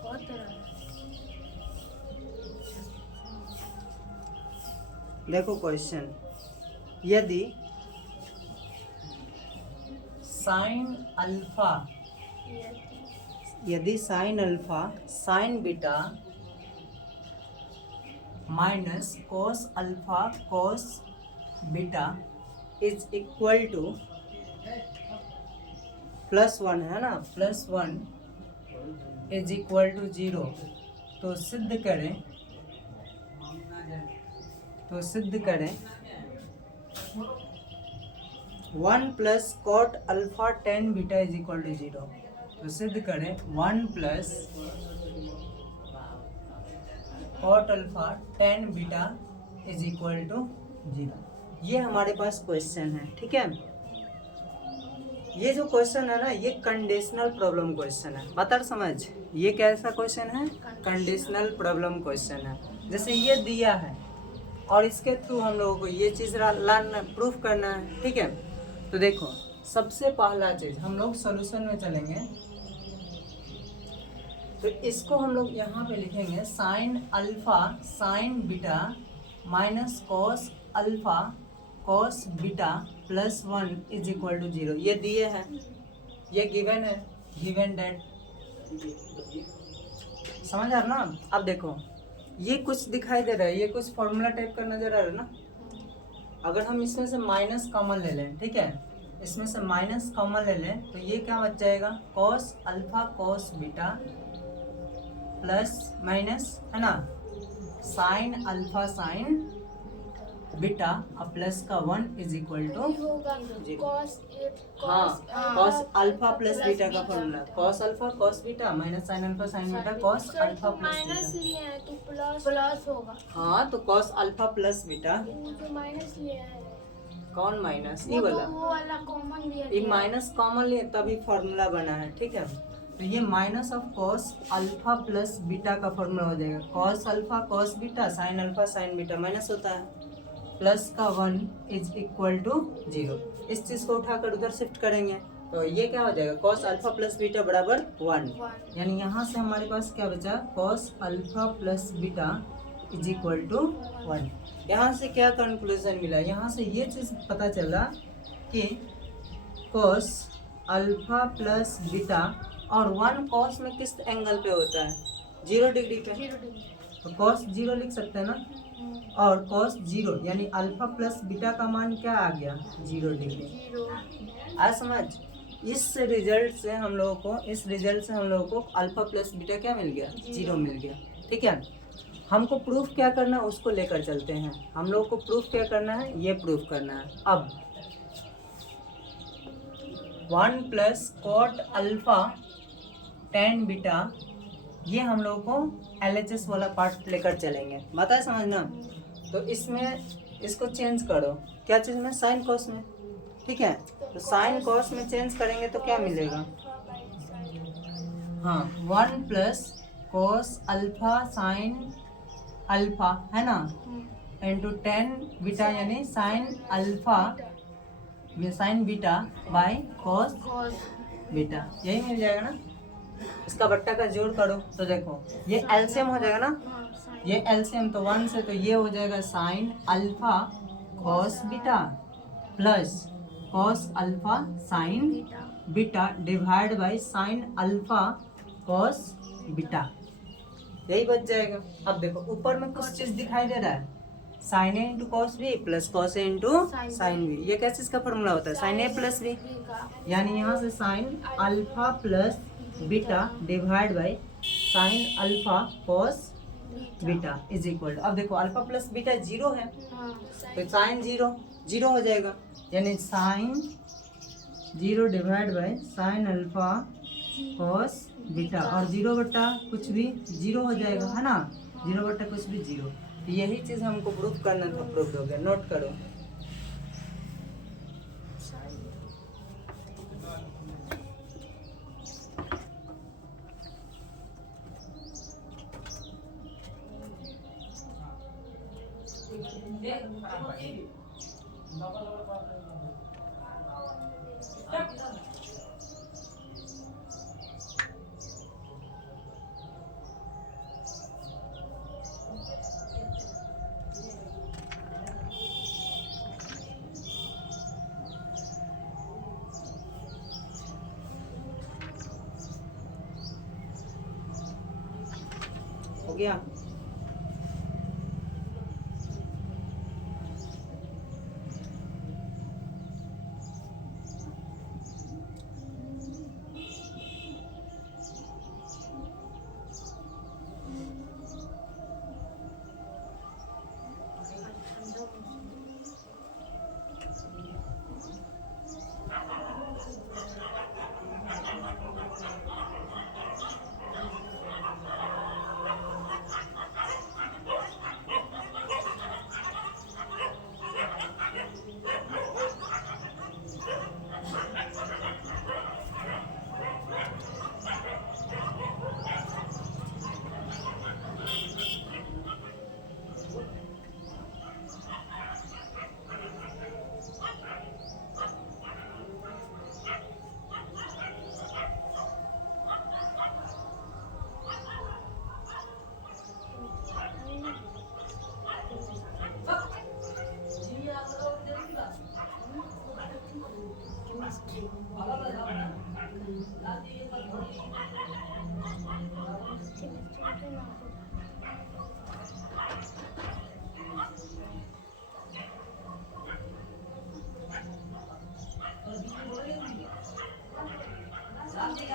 बहुत तरह है। देखो क्वेश्चन, यदि sine alpha sine beta minus cos alpha cos beta is equal to +1 है ना, +1 इज इक्वल टू 0, तो सिद्ध करें 1 plus cot alpha tan beta is equal to 0। तो सिद्ध करें 1 plus cot alpha tan beta is equal to 0। ये हमारे पास क्वेश्चन है, ठीक है। ये जो क्वेश्चन है ना, ये कंडीशनल प्रॉब्लम क्वेश्चन है। बता समझ, ये कैसा क्वेश्चन है? कंडीशनल प्रॉब्लम क्वेश्चन है। जैसे ये दिया है और इसके थ्रू हम लोगों को ये चीज़ लाना प्रूफ करना है, ठीक है। तो देखो, सबसे पहला चीज़ हम लोग सॉल्यूशन में चलेंगे, तो इसको हम लोग यहाँ पे लिखेंगे sine alpha sine beta minus cos alpha cos beta +1 is equal to 0। ये दिए हैं, ये गिवन है, गिवन डेट, समझ आ रहा ना। अब देखो, ये कुछ दिखाई दे रहा है, ये कुछ फॉर्मूला टाइप का नजर आ रहा है ना। अगर हम इसमें से माइनस कॉमन ले लें, ठीक है, इसमें से माइनस कॉमन ले लें, तो ये क्या बच जाएगा? Cos alpha cos beta plus minus, है ना, साइन अल्फा साइन बीटा और प्लस का 1 इज इक्वल टू 0। हाँ, कॉस अल्फा प्लस बीटा का formula, cos alpha cos beta minus sign alpha sine beta cos alpha plus minus beta. लिए हैं तो plus होगा। हाँ, तो कॉस अल्फा प्लस बीटा। जो माइनस लिया है, कौन माइनस? ये वाला, वो वाला कॉमन लिया ये माइनस कॉमन लिए तभी फॉर्मूला बना है, ठीक है। तो ये minus of cos alpha plus beta का फॉर्मूला हो जाएगा, cos alpha cos beta sine alpha sine beta minus होता है, प्लस का 1 इज इक्वल टू 0। इस चीज़ को उठाकर उधर शिफ्ट करेंगे, तो ये क्या हो जाएगा? कॉस अल्फा प्लस बीटा बराबर 1, यानी यहाँ से हमारे पास क्या बचा? Cos alpha plus beta is equal to 1। यहाँ से क्या कंक्लूजन मिला? यहाँ से ये चीज़ पता चला कि कॉस अल्फा प्लस बीटा और 1 कॉस में किस एंगल पे होता है? 0 डिग्री पे, तो कॉस 0 लिख सकते हैं ना। और कॉस 0 यानी अल्फा प्लस बीटा का मान क्या आ गया? 0 डिग्री। आज समझ, इस रिजल्ट से हम लोगों को अल्फा प्लस बीटा क्या मिल गया? 0 मिल गया, ठीक है। हमको प्रूफ क्या करना है उसको लेकर चलते हैं। हम लोग को प्रूफ क्या करना है? ये प्रूफ करना है। अब 1 plus cot alpha tan beta, ये हम लोग को LHS वाला पार्ट लेकर चलेंगे, बताए समझना। तो इसमें इसको चेंज करो, क्या चीज़ में? साइन कॉस में, ठीक है। तो साइन कॉस में चेंज करेंगे तो क्या मिलेगा? हाँ, 1 plus cos alpha sine alpha, है ना, इंटू टेन बीटा यानी sign alpha sine beta by cos beta, यही मिल जाएगा ना। इसका बट्टा का जोड़ करो तो देखो ये एलसीएम हो जाएगा ना, ये एलसीएम तो 1 से, तो ये हो जाएगा sign alpha cos beta plus cos alpha sine beta divide by sine alpha cos beta, यही बच जाएगा। अब देखो ऊपर में कुछ चीज दिखाई दे रहा है, sine A into cos B plus cos A into sine B. ये क्या चीज का फॉर्मूला होता है? साइन ए प्लस बी, यानी यहाँ से sign alpha plus beta divide by sine alpha cos beta is equal. अब देखो अल्फा प्लस बीटा 0 है, तो साइन 0 हो जाएगा, यानी sine 0 divide by sine alpha cos beta, और 0 बट्टा कुछ भी 0 हो जाएगा, है ना, 0 बट्टा कुछ भी 0। तो यही चीज़ हमको प्रूफ करना था, प्रूफ हो गया, नोट करो। गया।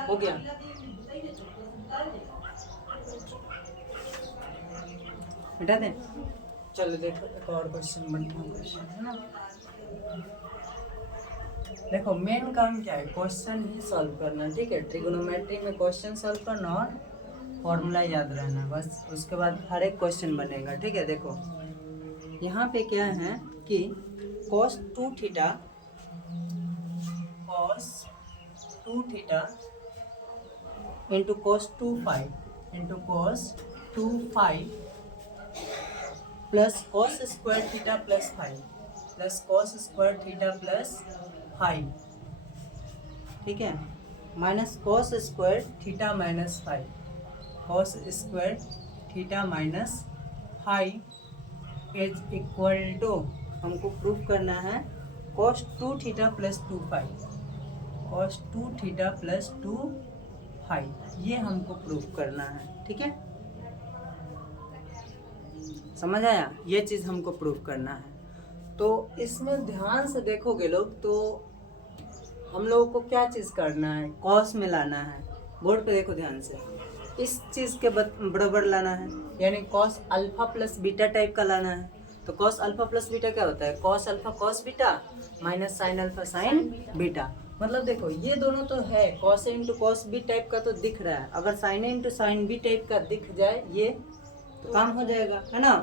हो गया। हटा दें। चलो देखो एक और क्वेश्चन, बढ़िया क्वेश्चन है ना। देखो मेन काम क्या है, क्वेश्चन ही सॉल्व करना, ठीक है। ट्रिगोनोमेट्री में क्वेश्चन सॉल्व करना और फॉर्मूला याद रहना, बस उसके बाद हर एक क्वेश्चन बनेगा, ठीक है। देखो यहाँ पे क्या है कि cos 2 theta into cos 2 five plus cos square theta plus five, ठीक है, minus cos square theta minus five is equal to, हमको प्रूफ करना है cos 2 थीटा प्लस 2 फाइव, ये हमको प्रूफ करना है, ठीक है। समझ आया, ये चीज़ हमको प्रूफ करना है। तो इसमें ध्यान से देखोगे लोग तो हम लोगों को क्या चीज़ करना है, कॉस में लाना है। बोर्ड पे देखो ध्यान से, इस चीज़ के बराबर लाना है, यानी cos alpha plus beta type का लाना है। तो कॉस अल्फा प्लस बीटा क्या होता है, cos alpha cos beta minus sign alpha sine beta. मतलब देखो ये दोनों तो है, cos A into cos B type का तो दिख रहा है, अगर sign A into sine B type का दिख जाए ये तो काम हो जाएगा, है ना।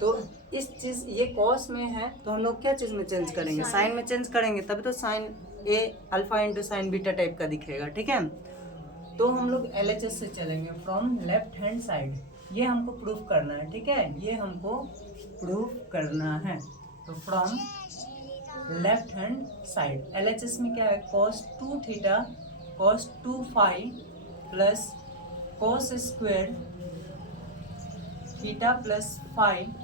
तो इस चीज़ ये कॉस में है तो हम लोग क्या चीज़ में चेंज करेंगे, साइन में चेंज करेंगे, तभी तो sine A alpha into sine beta type का दिखेगा, ठीक है। तो हम लोग LHS से चलेंगे, फ्रॉम लेफ्ट हैंड साइड, ये हमको प्रूफ करना है, ठीक है, ये हमको प्रूफ करना है। तो from left hand side LHS में क्या है, cos 2 theta cos 2 five plus cos square theta plus five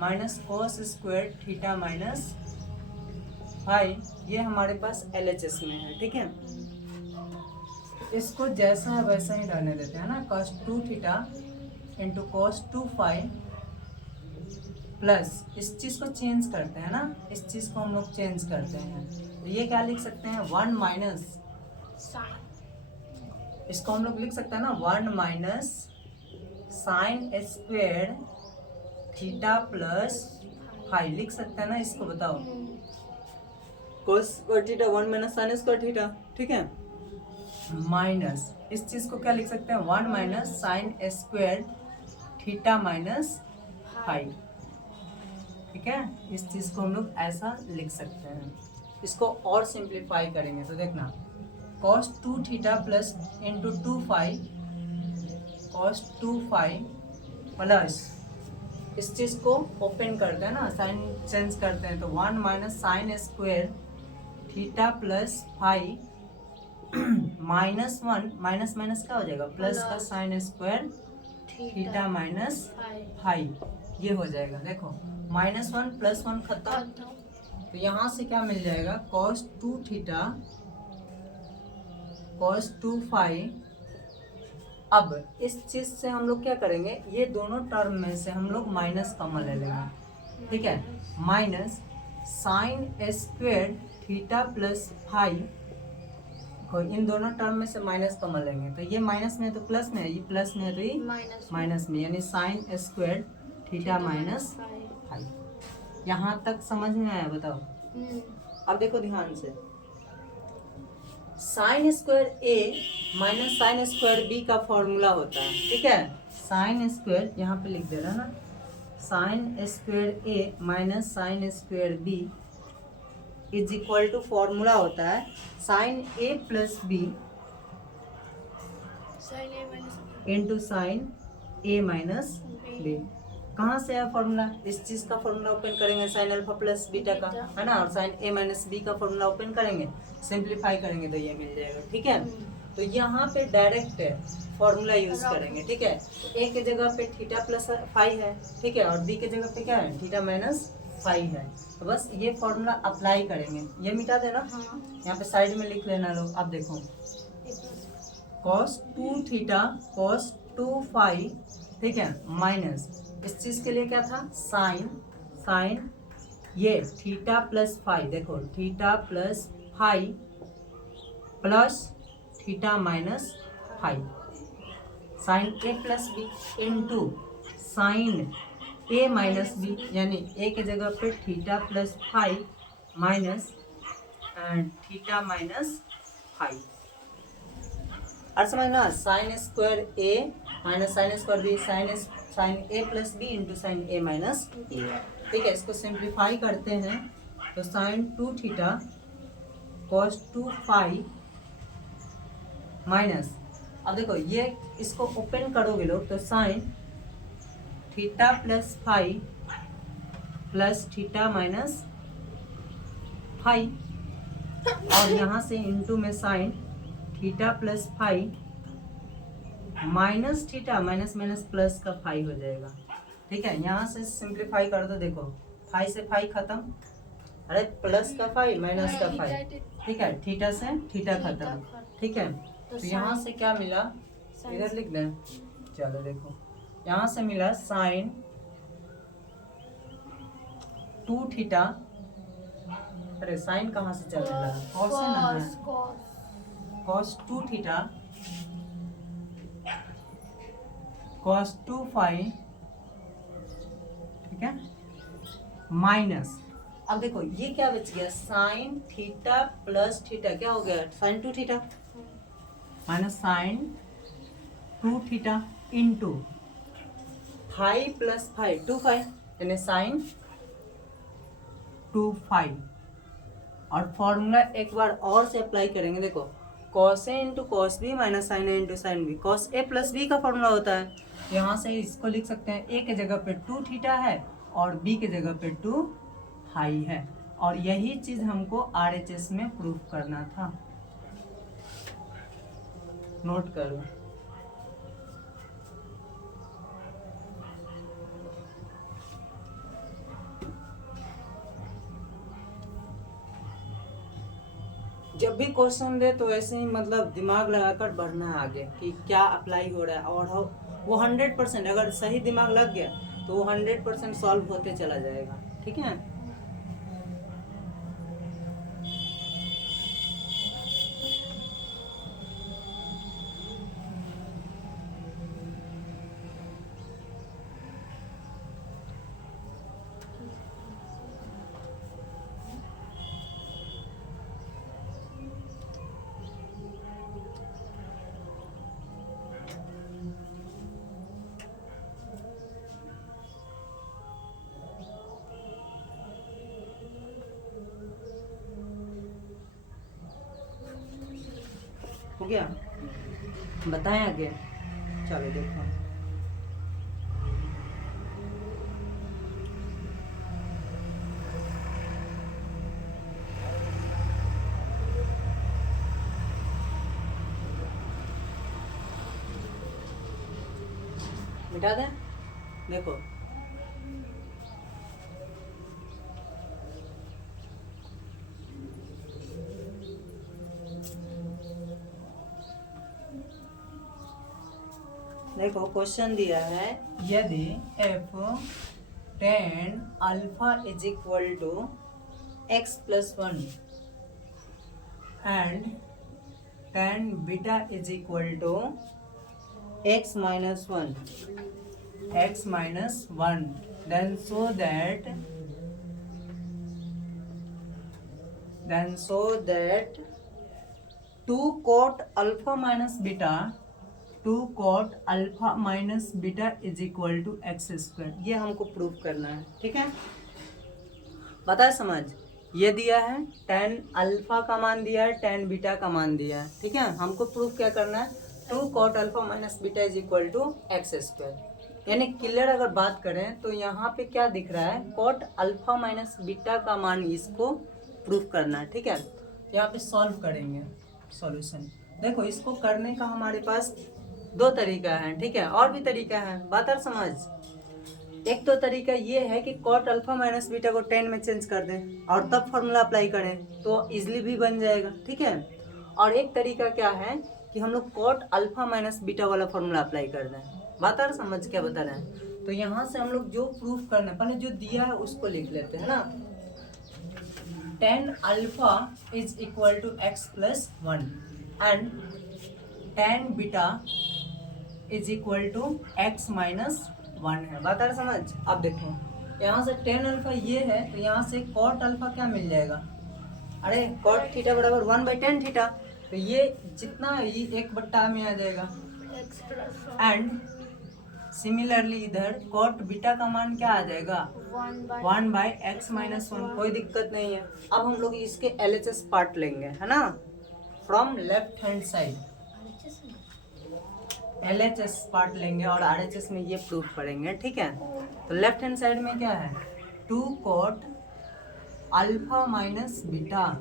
minus cos square theta minus five, ये हमारे पास LHS में है, ठीक है। इसको जैसा है वैसा ही रहने देते हैं ना, cos 2 theta into cos 2 five plus इस चीज़ को चेंज करते हैं ना, इस चीज़ को हम लोग चेंज करते हैं, तो ये क्या लिख सकते हैं, 1 माइनस, इसको हम लोग लिख सकते हैं ना 1 minus sine square theta plus five, लिख सकते हैं ना, इसको बताओ, cos square theta 1 minus sine square theta, ठीक है, माइनस इस चीज़ को क्या लिख सकते हैं, 1 minus sine square theta minus five, ठीक है। इस चीज़ को हम लोग ऐसा लिख सकते हैं। इसको और सिंप्लीफाई करेंगे तो देखना, cos 2 theta plus into 2 five cos 2 five plus इस चीज़ को ओपन करते हैं ना, साइन चेंज करते हैं, तो 1 minus sine square theta plus five minus 1 minus minus क्या हो जाएगा, प्लस का sine square theta minus five, ये हो जाएगा। देखो -1 + 1 खत्म, तो यहाँ से क्या मिल जाएगा, cos 2 थीटा cos 2 फाइव अब इस चीज से हम लोग क्या करेंगे, ये दोनों टर्म में से हम लोग माइनस कॉमन ले लेंगे, ठीक है। Minus sine square theta plus five, इन दोनों टर्म में से माइनस कॉमन लेंगे, तो ये माइनस में है तो प्लस में है, ये प्लस में है तो ये माइनस में, यानी sign square theta minus five. यहाँ तक समझ में आया, बताओ। अब देखो ध्यान से, sign square A minus sine square B का फॉर्मूला होता है, ठीक है। साइन स्क्वायर यहाँ पे लिख दे रहा ना, sine square A minus sine square B is equal to formula होता है sine A plus B into sine A minus B. कहाँ से है फॉर्मूला, इस चीज का फॉर्मूला ओपन करेंगे साइन अल्फा प्लस बीटा का, है ना, और साइन ए माइनस बी का फॉर्मूला ओपन करेंगे, सिंप्लीफाई करेंगे तो ये मिल जाएगा, ठीक है। तो यहाँ पे डायरेक्ट फॉर्मूला यूज करेंगे, ठीक है। ए के जगह पे थीटा प्लस फाइव है, ठीक है, और बी के जगह पे क्या है, थीटा माइनस फाइव है, तो बस ये फॉर्मूला अप्लाई करेंगे। ये मिटा देना, यहाँ पे साइड में लिख लेना लोग। अब देखो cos 2 थीटा cos 2 फाइव, ठीक है, माइनस इस चीज के लिए क्या था, साइन ये थीटा प्लस फाइव, देखो theta plus five plus theta minus five, sine A plus B into sine A minus B, यानी ए के जगह पे theta plus five minus and theta minus five. और समझना, sine square A minus sine square B, sine A plus B into sine A minus B, ठीक है। इसको simplify करते हैं तो sine 2 theta cos 2 five minus, अब देखो ये इसको ओपन करोगे लोग तो sine theta plus five plus theta minus five, और यहाँ से इंटू में sine theta plus five minus theta minus minus plus का फाइव हो जाएगा, ठीक है। यहाँ से सिंप्लीफाई कर दो, देखो फाइव से फाइव खत्म, अरे प्लस का फाइव माइनस का फाइव, ठीक है, थीटा से थीटा खत्म, ठीक है। तो यहाँ से क्या मिला, इधर लिख दें, चलो देखो यहाँ से मिला साइन 2 थीटा, अरे साइन कहाँ से चलने लगा, कॉस से ना है, कॉस 2 थीटा कॉस 2 फाइव, ठीक है, माइनस, अब देखो ये क्या बच गया, साइन थीटा प्लस थीटा क्या हो गया, sine 2 theta minus sine 2 theta into 5 plus 5 2 5, यानी साइन 2 5, और फॉर्मूला एक बार और से अप्लाई करेंगे, देखो cos A into cos B minus sine A into sine B, cos A plus B का फॉर्मूला होता है, यहाँ से इसको लिख सकते हैं, ए के जगह पे 2 थीटा है और बी के जगह पे 2 फाइव है, और यही चीज हमको आरएचएस में प्रूफ करना था, नोट करो। जब भी क्वेश्चन दे तो ऐसे ही मतलब दिमाग लगाकर बढ़ना है आगे कि क्या अप्लाई हो रहा है, और वो 100% अगर सही दिमाग लग गया तो वो 100% सॉल्व होते चला जाएगा, ठीक है। हो गया, बताएं आगे, चलो देखो मिटा दें, देखो देखो क्वेश्चन दिया है, यदि if tan alpha is equal to x plus one and tan beta is equal to x minus one then so that 2 cot alpha minus beta is equal to x square। ये हमको prove करना है, ठीक है। बताए समझ, ये दिया है tan अल्फा का मान दिया है, tan बीटा का मान दिया है, ठीक है। हमको प्रूव क्या करना है, 2 cot alpha minus beta is equal to x square. यानी क्लियर अगर बात करें तो यहाँ पे क्या दिख रहा है, cot अल्फा माइनस बीटा का मान इसको प्रूफ करना है, ठीक है। यहाँ पे सॉल्व करेंगे सॉल्यूशन। देखो इसको करने का हमारे पास दो तरीका है, ठीक है, और भी तरीका है, बात और समझ। एक तो तरीका ये है कि cot अल्फा माइनस बीटा को tan में चेंज कर दें और तब फॉर्मूला अप्लाई करें तो इजीली भी बन जाएगा, ठीक है। और एक तरीका क्या है कि हम लोग cot अल्फा माइनस बीटा वाला फॉर्मूला अप्लाई कर दें। बात और समझ क्या बता रहे हैं। तो यहाँ से हम लोग जो प्रूफ करना है, पहले जो दिया है उसको लिख लेते हैं ना। tan alpha is equal to x plus one and tan beta is equal to x minus one है। बात आ रहा समझ। अब देखो यहाँ से tan अल्फा ये है तो यहाँ से cot अल्फा क्या मिल जाएगा, अरे cot थीटा बराबर 1/tan थीटा, तो ये जितना ये 1/, में आ जाएगा। एंड सिमिलरली इधर cot बीटा का मान क्या आ जाएगा, 1/x माइनस वन। कोई दिक्कत नहीं है। अब हम लोग इसके LHS पार्ट लेंगे, है ना, from left hand side LHS part लेंगे और RHS में ये प्रूफ करेंगे, ठीक है। तो लेफ्ट हैंड साइड में क्या है, 2 cot अल्फा माइनस बीटा।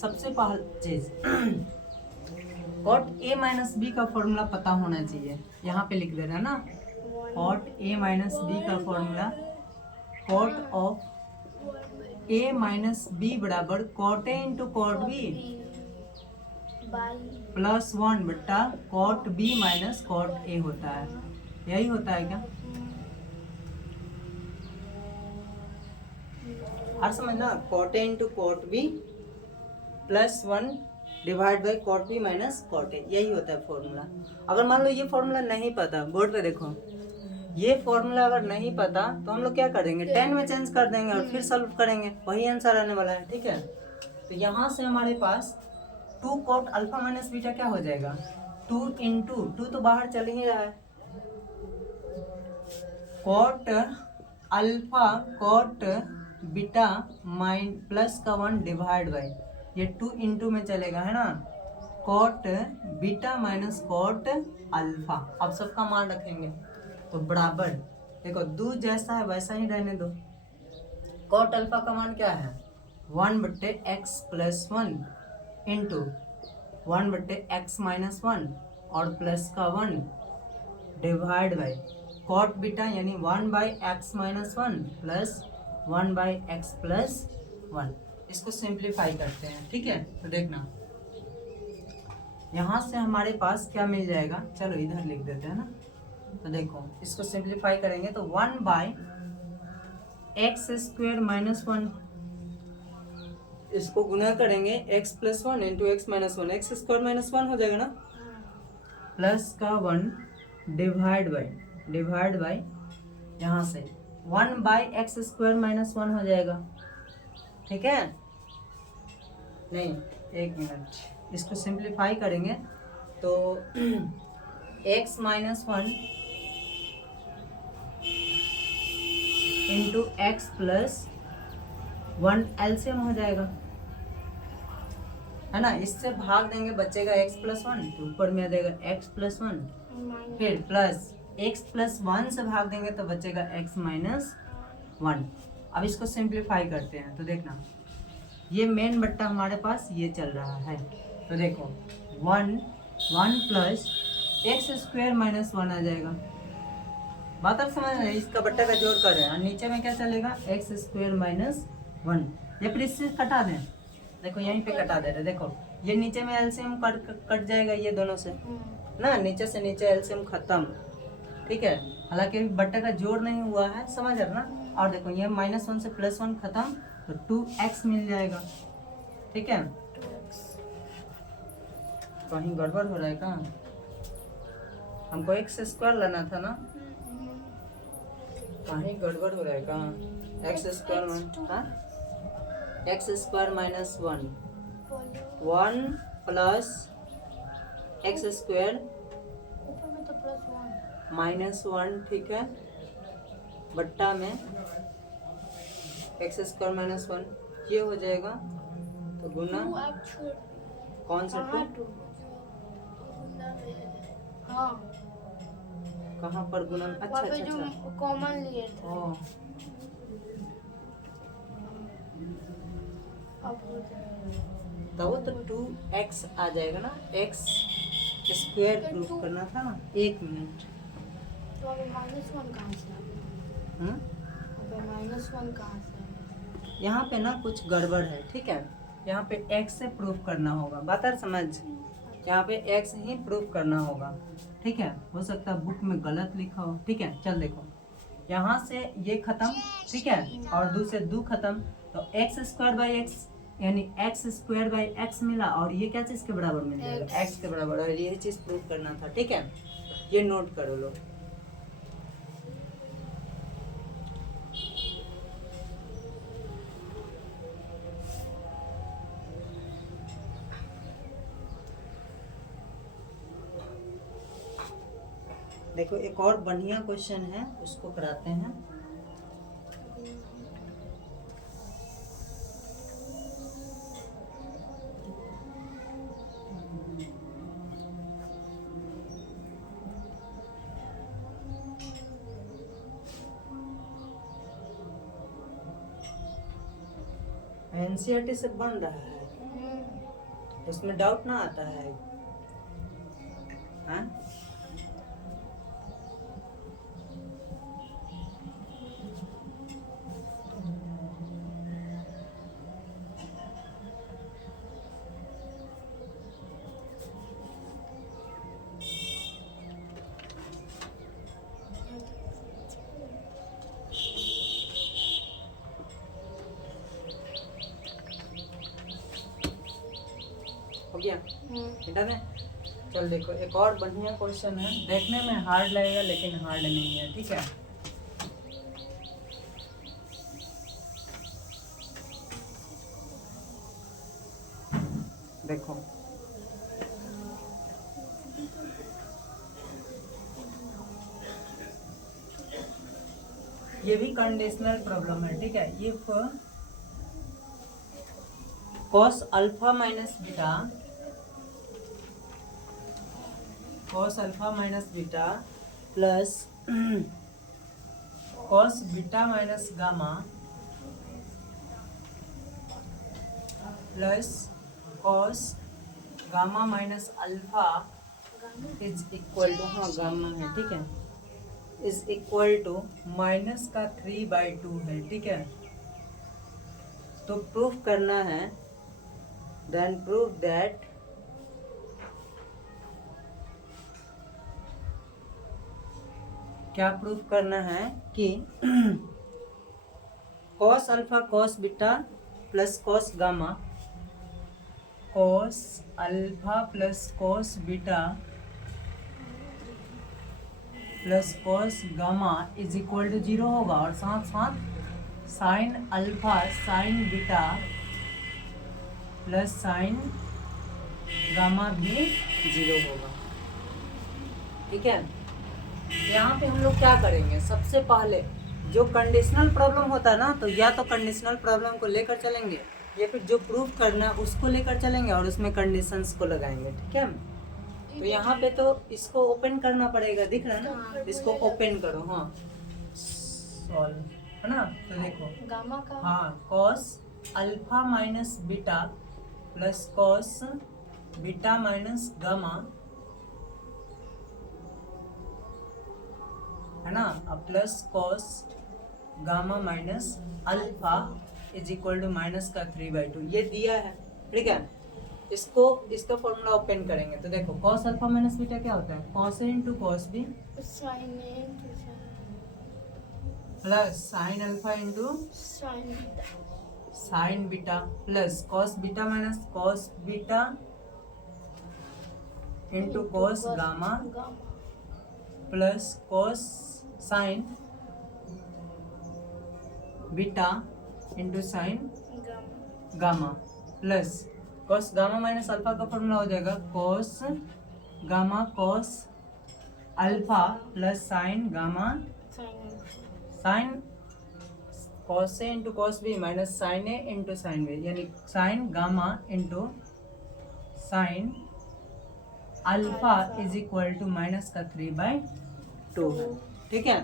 सबसे पहली चीज cot a माइनस बी का फॉर्मूला पता होना चाहिए, यहाँ पे लिख दे रहे हैं ना। cot a माइनस बी का formula, cot of a minus b बराबर cot a into cot b plus 1 cot b minus cot a होता है। यही होता है क्या, और समझना, cot a into cot b plus 1 divide by cot b minus cot a, यही होता है फॉर्मूला। अगर मान लो ये फॉर्मूला नहीं पता, बोर्ड पे देखो, ये फॉर्मूला अगर नहीं पता तो हम लोग क्या करेंगे, tan में चेंज कर देंगे और फिर सॉल्व करेंगे, वही आंसर आने वाला है, ठीक है। तो यहाँ से हमारे पास 2 cot अल्फा माइनस बीटा क्या हो जाएगा, 2 इंटू 2 तो बाहर चल ही रहा है, cot alpha cot beta mine plus का 1 डिवाइड बाई, ये 2 इंटू में चलेगा, है ना, cot beta minus cot alpha. अब सबका मान रखेंगे तो बराबर, देखो 2 जैसा है वैसा ही रहने दो। cot अल्फा का मान क्या है, 1/x plus 1 into 1/x minus 1 और प्लस का 1 डिवाइड बाई cot बीटा यानी 1/x minus 1 plus 1/x plus 1। इसको सिंप्लीफाई करते हैं, ठीक है। तो देखना यहाँ से हमारे पास क्या मिल जाएगा, चलो इधर लिख देते हैं ना। तो देखो इसको सिंप्लीफाई करेंगे तो 1/x स्क्वायर माइनस 1, इसको गुना करेंगे x plus 1 into x minus 1, x square minus 1 हो जाएगा ना, प्लस का 1 डिवाइड बाई यहाँ से 1/x स्क्वायर माइनस 1 हो जाएगा, ठीक है। नहीं, एक मिनट, इसको सिंप्लीफाई करेंगे तो x minus 1 into x plus 1 LCM हो जाएगा, है ना। इससे भाग देंगे बचेगा x प्लस 1, तो ऊपर में आ जाएगा x प्लस 1, फिर प्लस x प्लस 1 से भाग देंगे तो बचेगा x माइनस 1। अब इसको सिंप्लीफाई करते हैं तो देखना ये मेन बट्टा हमारे पास ये चल रहा है, तो देखो 1 प्लस एक्स स्क्वायर माइनस 1 आ जाएगा। बात आप समझ रहे, इसका बट्टा का जोड़ कर रहे हैं, नीचे में क्या चलेगा, एक्स स्क्वायर माइनस 1, या फिर इससे कटा दें, देखो यहीं पे कटा दे रहे, देखो ये नीचे में एलसीएम कट जाएगा ये दोनों से ना, नीचे से नीचे एलसीएम खत्म, ठीक है, हालांकि अभी बट्टे का जोड़ नहीं हुआ है, समझ रहे ना। और देखो ये -1 से +1 खत्म, तो 2x मिल जाएगा, ठीक है। कहीं गड़बड़ हो रहा है क्या? हमको x² लाना था ना, कहीं गड़बड़ हो रहा है क्या? x² हाँ, x² -1 1 प्लस x² ऊपर में तो +1 -1, ठीक है, बट्टा में x² -1, ये हो जाएगा, तो गुना आप छोड़ कौन सा 2? हाँ कहाँ पर गुना? अच्छा वहाँ पे अच्छा जो अच्छा, कॉमन लिए थे। ओ अब हो जाएगा। तो वो तो 2x आ जाएगा ना, x² प्रूफ करना था ना। 1 मिनट, तो अभी -1 कहाँ से आ गया? अबे -1 कहाँ से आ गया? यहाँ पे ना कुछ गड़बड़ है, ठीक है। यहाँ पे x से प्रूफ करना होगा, बात है समझ। यहाँ पे x ही प्रूफ करना होगा, ठीक है। हो सकता है बुक में गलत लिखा हो, ठीक है। चल देखो, यहाँ से ये खत्म, ठीक है, और 2 से 2 खत्म, तो x² यानी x² मिला, और ये क्या चीज के बराबर मिल जाएगा? x के बराबर, और ये चीज प्रूफ करना था, ठीक है। ये नोट करो लो। देखो एक और बढ़िया क्वेश्चन है, उसको कराते हैं। एनसीईआरटी से बन रहा है, उसमें डाउट ना आता है, हाँ? हो गया बेटा में। चल देखो एक और बढ़िया क्वेश्चन है, देखने में हार्ड लगेगा लेकिन हार्ड नहीं है, ठीक है। देखो ये भी कंडीशनल प्रॉब्लम है, ठीक है। If cos alpha minus beta, cos alpha minus beta plus cos beta minus gamma plus cos gamma minus alpha is equal to, हाँ गामा है, ठीक है, इज इक्वल टू -3/2 है, ठीक है। तो प्रूफ करना है, देन प्रूफ दैट क्या प्रूफ करना है कि cos alpha cos beta plus cos gamma, cos alpha plus cos beta plus cos gamma is equal to 0 होगा, और साथ साथ sine alpha sine beta plus sine gamma भी 0 होगा, ठीक है। यहाँ पे हम लोग क्या करेंगे, सबसे पहले जो कंडीशनल प्रॉब्लम होता है ना, तो या तो कंडीशनल प्रॉब्लम को लेकर चलेंगे, या फिर जो प्रूफ करना है उसको लेकर चलेंगे और उसमें कंडीशंस को लगाएंगे, ठीक है। तो यहाँ पे तो इसको ओपन करना पड़ेगा, दिख रहा है ना, इसको ओपन करो, हाँ सॉल्व है ना। तो देखो गामा का, हाँ, cos alpha minus beta plus cos beta minus gamma है ना, अब plus cos gamma minus alpha is equal to -3/2, ये दिया है, ठीक है। इसको इसका फॉर्मूला ओपन करेंगे तो देखो cos अल्फा माइनस बीटा क्या होता है, cos A into cos B sine A into plus sine alpha into sine beta sine beta plus cos beta minus cos beta into cos gamma plus cos sine beta into sine gamma plus cos gamma minus alpha का formula हो जाएगा cos gamma cos alpha plus sine gamma sine cos A into cos B minus sine A into sine B यानी sine gamma into sine alpha is equal to minus का 3/2 है। ठीक है,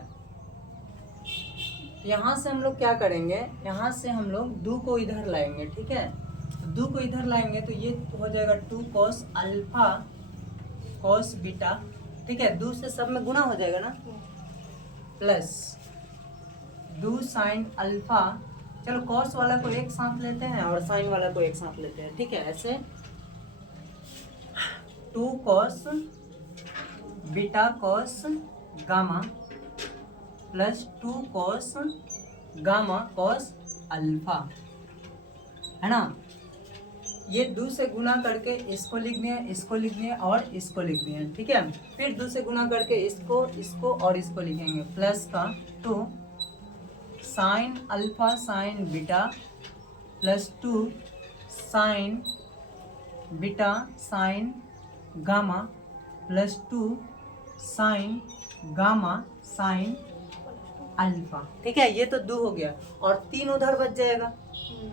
यहाँ से हम लोग क्या करेंगे, यहाँ से हम लोग 2 को इधर लाएंगे। ठीक है, 2 को इधर लाएंगे तो ये हो जाएगा 2 cos अल्फा cos बीटा। ठीक है, 2 से सब में गुना हो जाएगा ना, प्लस 2 साइन अल्फा, चलो cos वाला को एक साथ लेते हैं और साइन वाला को एक साथ लेते हैं। ठीक है, ऐसे 2 cos beta cos gamma plus 2 cos gamma cos alpha, है ना। ये 2 से गुना करके इसको लिख दिए, इसको लिख दिए और इसको लिख दिए। ठीक है, फिर 2 से गुना करके इसको और इसको लिखेंगे प्लस का 2 sign alpha sine beta plus 2 sign beta sign gamma plus 2 sign gamma sine alpha. ठीक है, ये तो 2 हो गया और 3 उधर बच जाएगा।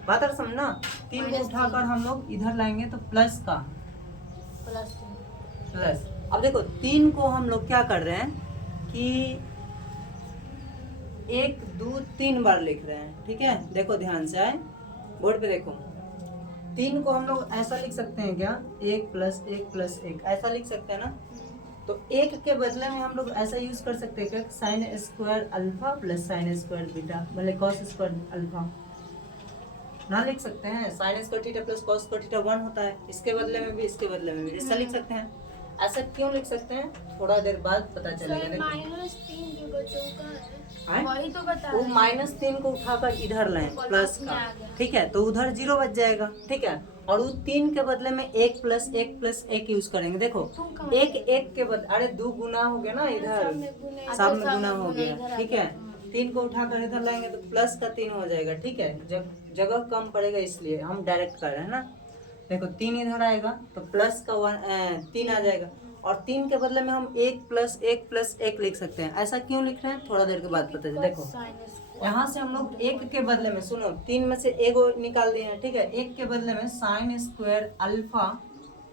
बात और समझना, 3 को उठाकर हम लोग इधर लाएंगे तो प्लस का प्लस। अब देखो 3 को हम लोग क्या कर रहे हैं कि 1 2 3 बार लिख रहे हैं। ठीक है, देखो ध्यान से आए, बोर्ड पे देखो। 3 को हम लोग ऐसा लिख सकते हैं क्या, 1 + 1 + 1 ऐसा लिख सकते हैं ना। तो 1 के बदले में हम लोग ऐसा यूज कर सकते हैं क्या, sine square alpha plus sine square beta मतलब कॉस स्क्वायर अल्फा ना लिख सकते हैं। Sine square theta plus cos square theta 1 होता है, इसके बदले में भी इसके बदले में भी ऐसा लिख सकते हैं। ऐसा क्यों लिख सकते हैं, थोड़ा देर बाद पता चलेगा। -3 जो बच्चों का है वही तो बता वो रहे हैं। -3 को उठाकर इधर लाएं प्लस का। ठीक है, तो उधर 0 बच जाएगा। ठीक है, और वो 3 के बदले में 1 + 1 + 1 यूज करेंगे। देखो 1 के बदले, अरे 2 गुना हो गया ना, इधर सब में गुना हो गया। ठीक है, 3 को उठाकर इधर लाएंगे तो प्लस का 3 हो जाएगा। ठीक है, जब जगह कम पड़ेगा इसलिए हम डायरेक्ट कर रहे हैं ना। देखो 3 इधर आएगा तो प्लस का 3 आ जाएगा और 3 के बदले में हम 1 + 1 + 1 लिख सकते हैं। ऐसा क्यों लिख रहे हैं, थोड़ा देर के बाद पता चलेगा। देखो यहाँ से हम लोग 1 के बदले में, सुनो 3 में से 1 निकाल दिए हैं। ठीक है, 1 के बदले में sine square alpha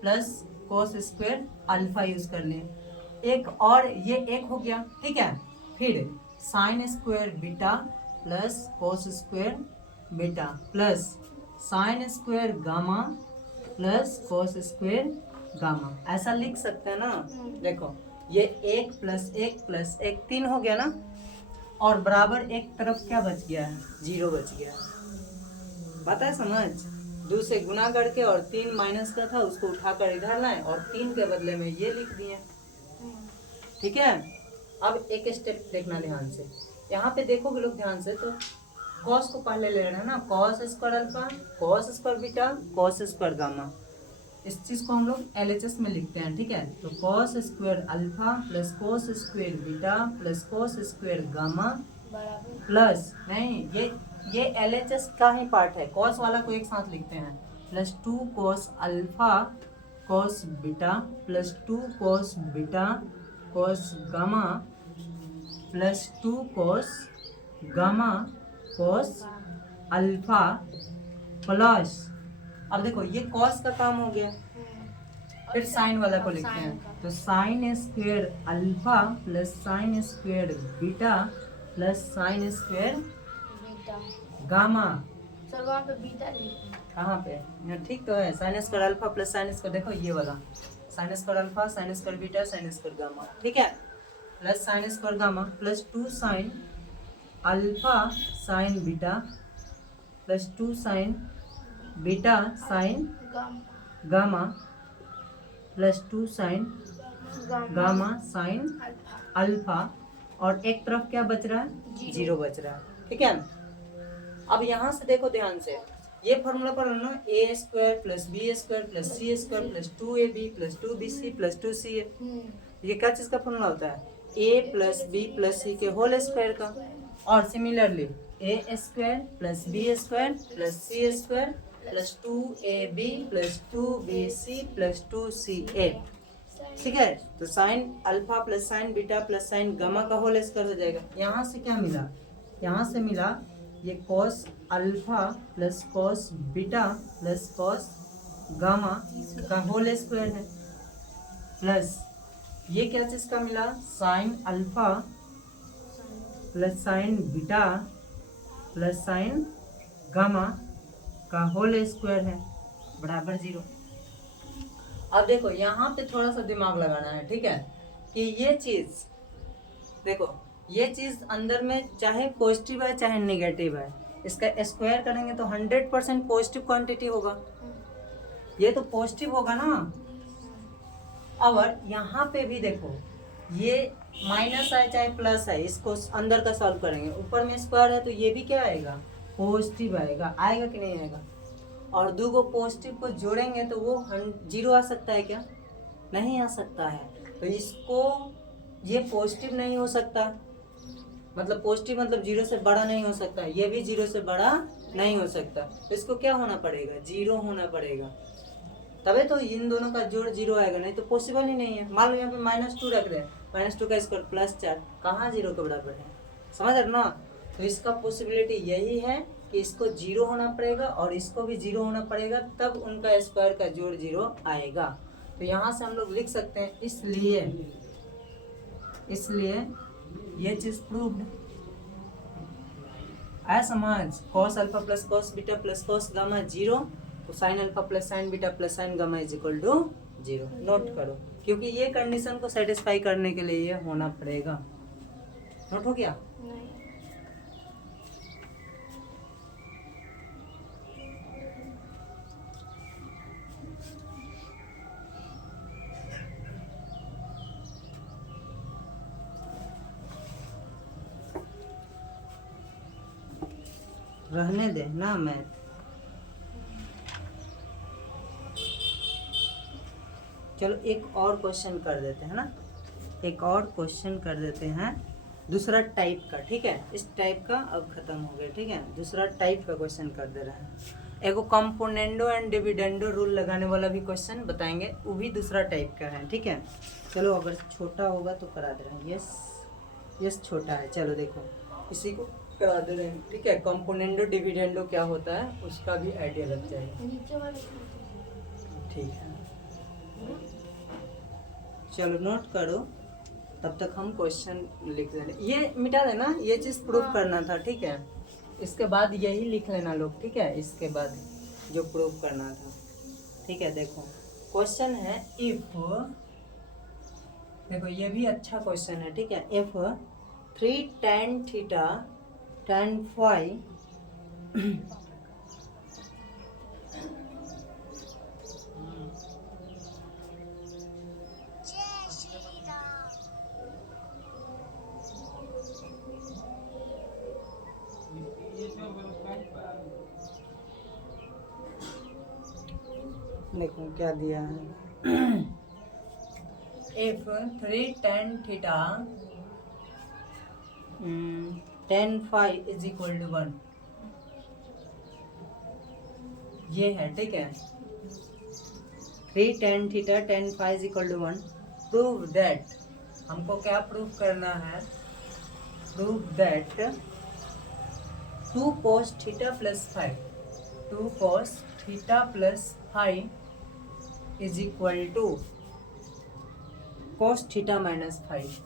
plus cos square alpha use कर लिए। एक और ये 1 हो गया। ठीक है, फिर sine square beta plus cos square beta plus sine square gamma plus cos square gamma ऐसा लिख सकते हैं ना। देखो ये 1 + 1 + 1 3 हो गया ना, और बराबर एक तरफ क्या बच गया है, 0 बच गया। पता है समझ, 2 से गुना करके और 3 माइनस का था उसको उठाकर इधर लाए और 3 के बदले में ये लिख दिए। ठीक है, अब एक स्टेप देखना ध्यान से, यहाँ पे देखोगे लोग ध्यान से तो कॉस को पहले ले रहे हैं ना, cos square alpha cos square beta cos square gamma. इस चीज को हम लोग LHS में लिखते हैं। ठीक है, तो cos square alpha plus cos square beta plus cos square gamma plus नहीं, ये LHS का ही पार्ट है, कॉस वाला को एक साथ लिखते हैं, plus 2 cos alpha cos beta plus 2 cos beta cos gamma plus 2 cos gamma cos alpha plus, अब देखो ये cos का काम हो गया, फिर साइन वाला को लिखते हैं, तो sine square alpha plus sine square beta plus sine square gamma. Sir वहाँ पे बीटा लिखना कहाँ पे, ठीक तो है, sine square alpha plus sine square, देखो ये वाला sine square alpha sine square beta sine square gamma. ठीक है, plus sine square gamma plus 2 sign alpha sine beta plus 2 sign beta sign gamma plus 2 sign gamma sine alpha, और एक तरफ क्या बच रहा है, जीरो बच रहा है। ठीक है, अब यहाँ से देखो ध्यान से, ये फॉर्मूला पर ना, A square plus B square plus C square plus 2ab plus 2bc plus 2ca, ये क्या चीज का फॉर्मूला होता है, A plus B plus C के होल स्क्वायर का। और similarly A square plus B square plus C square plus 2ab plus 2bc plus 2ca। ठीक है, तो sine alpha plus sine beta plus sine gamma का whole square हो जाएगा। यहाँ से क्या मिला, यहाँ से मिला ये cos alpha plus cos beta plus cos gamma का होल स्क्वायर है, प्लस ये क्या चीज का मिला, sign alpha plus sine beta plus sine gamma का होल स्क्वायर है बराबर 0। अब देखो यहाँ पे थोड़ा सा दिमाग लगाना है, ठीक है, कि ये चीज देखो, ये चीज अंदर में चाहे पॉजिटिव है चाहे नेगेटिव है, इसका स्क्वायर करेंगे तो 100% पॉजिटिव क्वांटिटी होगा, ये तो पॉजिटिव होगा ना। और यहाँ पे भी देखो, ये माइनस है चाहे प्लस है, इसको अंदर का सॉल्व करेंगे, ऊपर में स्क्वायर है तो ये भी क्या आएगा, पॉजिटिव आएगा। आएगा कि नहीं आएगा, और दो को पॉजिटिव को जोड़ेंगे तो वो 0 आ सकता है क्या, नहीं आ सकता है। तो इसको, ये पॉजिटिव नहीं हो सकता, मतलब पॉजिटिव मतलब 0 से बड़ा नहीं हो सकता, ये भी 0 से बड़ा नहीं हो सकता, तो इसको क्या होना पड़ेगा, 0 होना पड़ेगा, तभी तो इन दोनों का जोड़ 0 आएगा, नहीं तो पॉसिबल ही नहीं है। मान लो यहाँ पे -2 रख रहे हैं, -2 का स्क्वायर +4 कहाँ 0 के बराबर है, समझ रहे ना। तो इसका पॉसिबिलिटी यही है कि इसको 0 होना पड़ेगा और इसको भी 0 होना पड़ेगा, तब उनका स्क्वायर का जोड़ 0 आएगा। तो यहाँ से हम लोग लिख सकते हैं, इसलिए ये चीज प्रूव्ड है। समझ, cos alpha plus cos beta plus cos gamma 0, तो sine alpha plus sine beta plus sine gamma is equal to 0। Note करो, क्योंकि ये कंडीशन को सेटिस्फाई करने के लिए ये होना पड़ेगा। नोट हो गया। रहने दे ना मैथ। चलो एक और क्वेश्चन कर देते हैं ना, एक और क्वेश्चन कर देते हैं दूसरा टाइप का। ठीक है, इस टाइप का अब खत्म हो गया। ठीक है, दूसरा टाइप का क्वेश्चन कर दे रहे हैं। एगो कंपोनेंडो एंड डिविडेंडो रूल लगाने वाला भी क्वेश्चन बताएंगे, वो भी दूसरा टाइप का है। ठीक है, चलो अगर छोटा होगा तो करा दे रहे हैं। यस छोटा है, चलो देखो इसी को करा दे रहे हैं। ठीक है, कंपोनेंडो डिविडेंडो क्या होता है उसका भी आइडिया लग जाएगा। ठीक है, चलो नोट करो, तब तक हम क्वेश्चन लिख देना। ये मिटा देना, ये चीज़ प्रूफ करना था। ठीक है, इसके बाद यही लिख लेना लोग। ठीक है, इसके बाद जो प्रूफ करना था। ठीक है, देखो क्वेश्चन है, इफ, देखो ये भी अच्छा क्वेश्चन है। ठीक है, if 3 tan theta tan phi देखो क्या दिया है। If 3 tan theta tan phi is equal to 1, ये है। ठीक है, 3 tan theta tan phi is equal to 1, prove that, हमको क्या प्रूव करना है, prove that 2 cos theta plus 5, 2 cos theta plus 5 is equal to cos theta minus 5।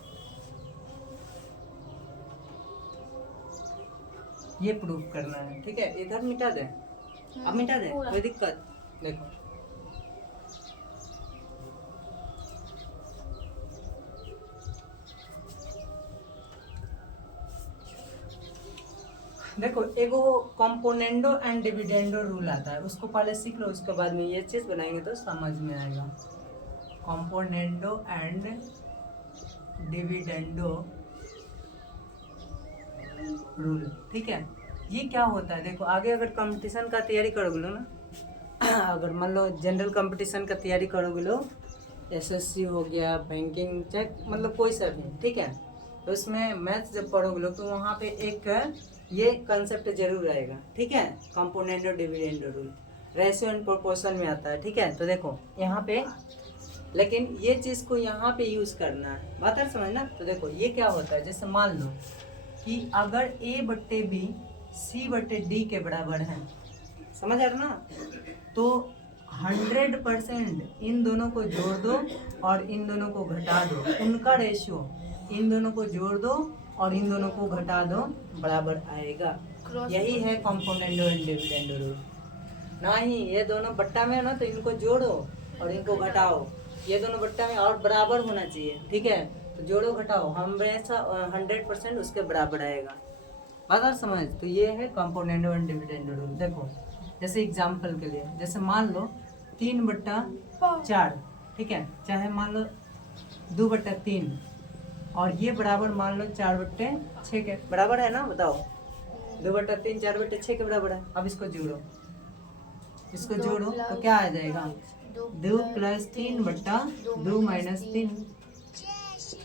ये proof करना है। ठीक है, इधर मिटा दें, अब मिटा दें, कोई दिक्कत। देखो देखो एगो कंपोनेंडो एंड डिविडेंडो रूल आता है, उसको पहले सीख लो, उसके बाद में ये चीज बनाएंगे तो समझ में आएगा। कंपोनेंडो एंड डिविडेंडो रूल, ठीक है। ये क्या होता है, देखो आगे अगर कंपटीशन का तैयारी करोगे लो ना, अगर मान लो जनरल कंपटीशन का तैयारी करोगे लो, एसएससी हो गया, बैंकिंग, चाहे मतलब कोई सा भी, ठीक है, तो उसमें मैथ्स जब पढ़ोगे लो तो वहाँ पे एक ये कंसेप्ट जरूर आएगा, ठीक है। कंपोनेंट और dividend rule ratio and proportion में आता है, ठीक है। तो देखो यहाँ पे, लेकिन ये चीज़ को यहाँ पे यूज़ करना है, बात है समझना। तो देखो ये क्या होता है, जैसे मान लो कि अगर A/B C/D के बराबर है, समझ आ रहा ना, तो 100% इन दोनों को जोड़ दो और इन दोनों को घटा दो, उनका रेशियो इन दोनों को जोड़ दो और इन दोनों को घटा दो, बराबर आएगा। यही है कंपोनेंडो एंड डिविडेंडो रूल। ना ही ये दोनों बट्टा में है ना, तो इनको जोड़ो और इनको घटाओ, ये दोनों बट्टा में और बराबर होना चाहिए, ठीक है। तो जोड़ो घटाओ हमेशा 100% उसके बराबर आएगा, बात समझ। तो ये है कंपोनेंडो एंड डिविडेंडो रूल। देखो जैसे एग्जाम्पल के लिए, जैसे मान लो 3/4, ठीक है, चाहे मान लो 2/3 और ये बराबर मान लो 4/6 के बराबर है ना, बताओ 2/3 4/6 के बराबर है। अब इसको जोड़ो, इसको जोड़ो तो क्या आ जाएगा, 2 + 3/2 - 3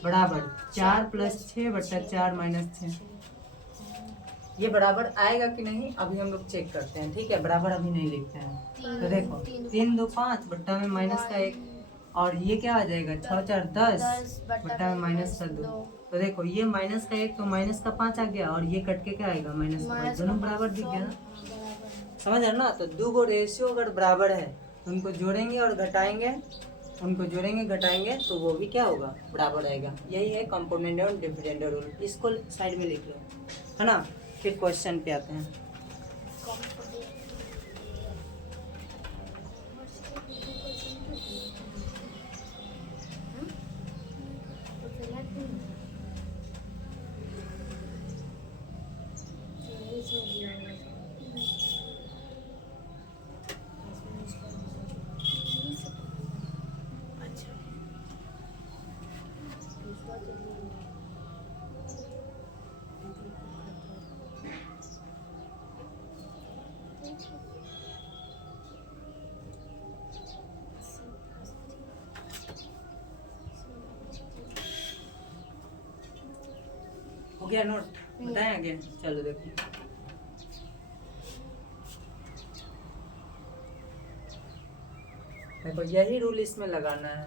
बराबर 4 + 6/4 - 6। ये बराबर आएगा कि नहीं अभी हम लोग चेक करते हैं, ठीक है। बराबर अभी नहीं लिखते हैं, तो देखो 3 2 5 बट्टा में -1 और ये क्या आ जाएगा 6 4 10 बट्टा में -2। तो देखो ये -1 तो -5 आ गया और ये कट के क्या आएगा -5, दोनों बराबर दिख गया ना, समझ रहे ना। तो दो गो रेशियो अगर बराबर है तो उनको जोड़ेंगे और घटाएंगे, उनको जोड़ेंगे घटाएंगे तो वो भी क्या होगा, बराबर आएगा। यही है कंपोनेंट और डिविडेंड रूल, इसको साइड में लिख लो, है ना। फिर क्वेश्चन पे आते हैं। हो गया नोट, बताएं आगे, चलो देखो। देखो यही रूल इसमें लगाना है।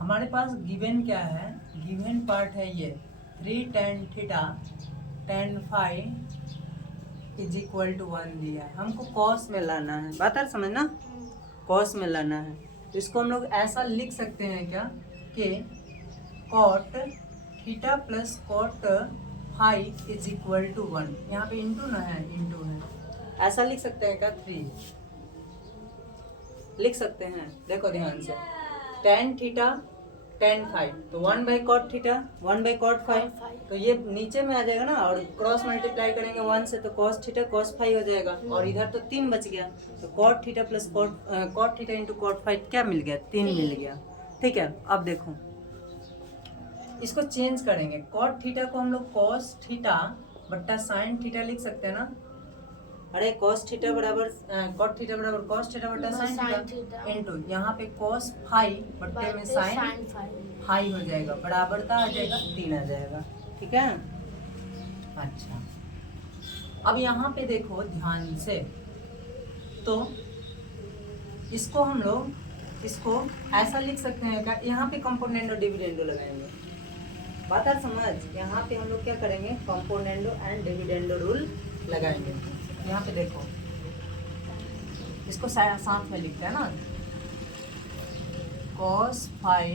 हमारे पास गिवन क्या है, गिवन पार्ट है ये 3 tan थीटा tan phi = 1 दिया है, हमको कॉस में लाना है, बात है समझना, कॉस में लाना है। तो इसको हम लोग ऐसा लिख सकते हैं क्या कि cot थीटा + cot phi = 1, यहाँ पे इंटू ना है, इंटू है, ऐसा लिख सकते हैं क्या, 3 लिख सकते हैं। देखो ध्यान से, tan थीटा tan phi तो 1/cot थीटा 1/cot phi, तो ये नीचे में आ जाएगा ना, और क्रॉस मल्टीप्लाई करेंगे 1 से तो cos थीटा cos phi हो जाएगा, और इधर तो 3 बच गया, तो cot theta + cot theta × cot phi क्या मिल गया, 3 मिल गया, ठीक है। अब देखो इसको चेंज करेंगे, cot थीटा को हम लोग cos थीटा बट्टा sin थीटा लिख सकते हैं ना। अरे cos थीटा बराबर cot थीटा बराबर cos थीटा बट्टा sin थीटा इनटू यहाँ पे cos phi बट्टे में sin phi हो जाएगा, बराबर का आ जाएगा 3 आ जाएगा, ठीक है। अच्छा अब यहाँ पे देखो ध्यान से, तो इसको हम लोग इसको ऐसा लिख सकते हैं क्या, यहाँ पे कंपोनेंडो डिविडेंडो लगाएंगे, बात है समझ। यहाँ पे हम लोग क्या करेंगे, कंपोनेंडो एंड डिविडेंडो रूल लगाएंगे। यहाँ पे देखो इसको साथ में लिखते हैं ना, cos phi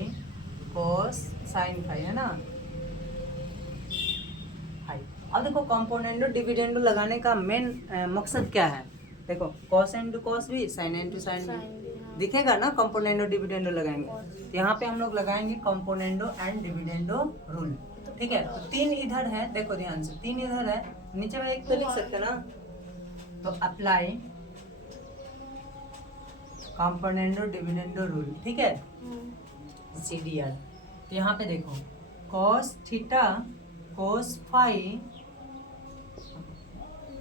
cos sin phi है ना, phi। अब देखो कंपोनेंडो डिविडेंडो लगाने का मेन मकसद क्या है, देखो cos n × cos b sin n × sin b दिखेगा ना, कंपोनेंडो डिविडेंडो लगाएंगे। यहाँ पे हम लोग लगाएंगे कंपोनेंडो एंड डिविडेंडो रूल, ठीक है, तो 3 इधर है, देखो ध्यान से 3 इधर है, नीचे में एक तो लिख सकते ना, तो अप्लाई कंपोनेंडो डिविडेंडो रूल, ठीक है, CDR। तो यहाँ पे देखो cos theta cos phi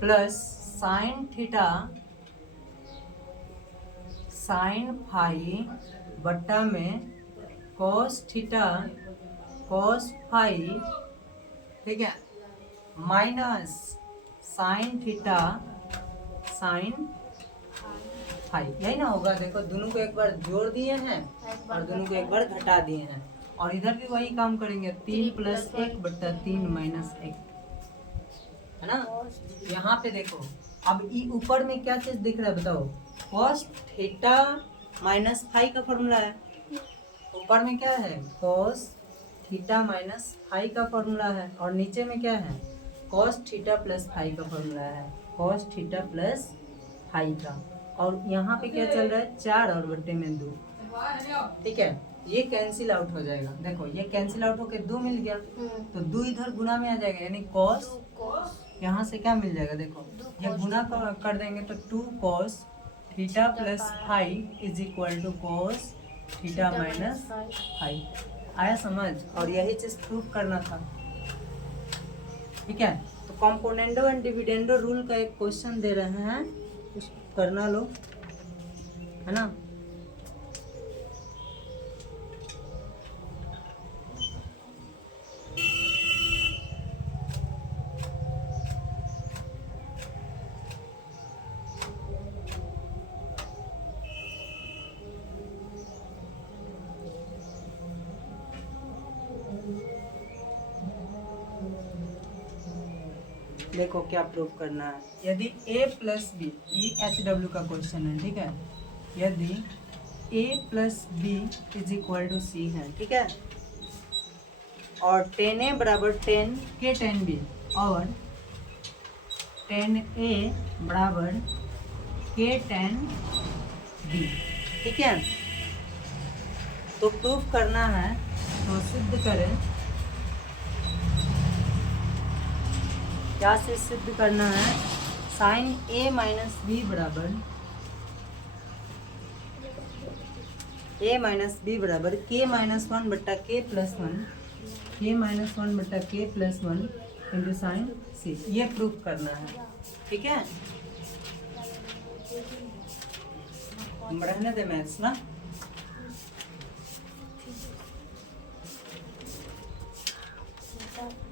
plus sine theta sine phi बट्टा में cos थीटा cos फाई, ठीक है, minus sine theta sine phi, यही ना होगा। देखो दोनों को एक बार जोड़ दिए हैं और दोनों को एक बार घटा दिए हैं, और इधर भी वही काम करेंगे, 3 प्लस 1 बट्टा 3 माइनस 1, है ना। यहाँ पे देखो अब ये ऊपर में क्या चीज दिख रहा है बताओ, cos थीटा माइनस फाई का फॉर्मूला है, ऊपर में क्या है cos थीटा माइनस फाई का फॉर्मूला है, और नीचे में क्या है cos थीटा प्लस फाई का फॉर्मूला है, cos थीटा प्लस फाई का, और यहाँ पे क्या चल रहा है 4 और बट्टे में 2, ठीक है, ये कैंसिल आउट हो जाएगा। देखो ये कैंसिल आउट होके 2 मिल गया, तो 2 इधर गुना में आ जाएगा, यानी cos यहाँ से क्या मिल जाएगा, देखो ये गुना कर देंगे तो 2 cos theta plus phi is equal to cos theta minus phi. आया समझ, और यही चीज प्रूव करना था, ठीक है। तो कंपोनेंडो एंड डिविडेंडो रूल का एक क्वेश्चन दे रहे हैं, कुछ करना लो, है ना। देखो क्या प्रूव करना है, यदि a प्लस बी, EHW का क्वेश्चन है, ठीक है, यदि a plus B is equal to C है, ठीक है, और 10a बराबर 10 के 10b और 10a बराबर के 10b, ठीक है, तो प्रूफ करना है, तो सिद्ध करें, क्या से सिद्ध करना है, साइन a माइनस बी बराबर k माइनस 1 बट्टा k प्लस 1, k माइनस 1 बट्टा k plus 1 into sine c, ये प्रूफ करना है, ठीक है। रहने दे मैथ्स ना,